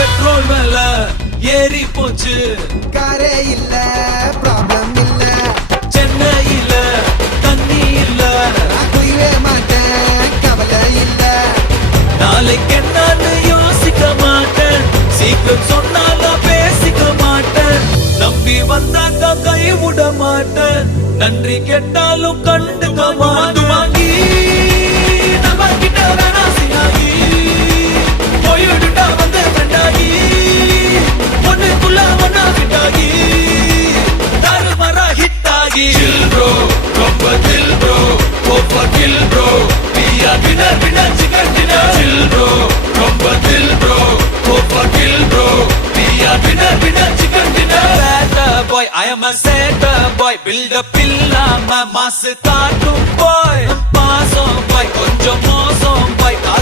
Petrol விலை ஏறி போச்சு, காரே இல்ல ப்ராப்ளம் இல்ல, சென்னையில தண்ணி இல்ல, நான் குயவே மாட்டேன் கவலை இல்ல, நாளைக்கு என்னன்னு யோசிக்க மாட்டேன், சீக்கிரம் சொன்னாலும் பேசிக்க மாட்டேன், நம்பி வந்தாக்க கை விட மாட்டேன், நன்றி கேட்டாலும் கண்டுக்க மாட்டேன். நம்ம கிட்ட வேணா சினாகி போயிடுட்டா வந்து ஃப்ரெண்டாகி ஒண்ணுக்குள்ள ஒன்னா ஃபிட்டாகி தாறுமாறா ஹிட் ஆகி சில் ப்ரோ ரொம்ப தில் bro over kill bro we are winner winner chicken dinner chill bro ரொம்ப தில் bro over kill bro we are winner winner chicken dinner bad boy I am a sad boy build up இல்லாம மாசு காட்டு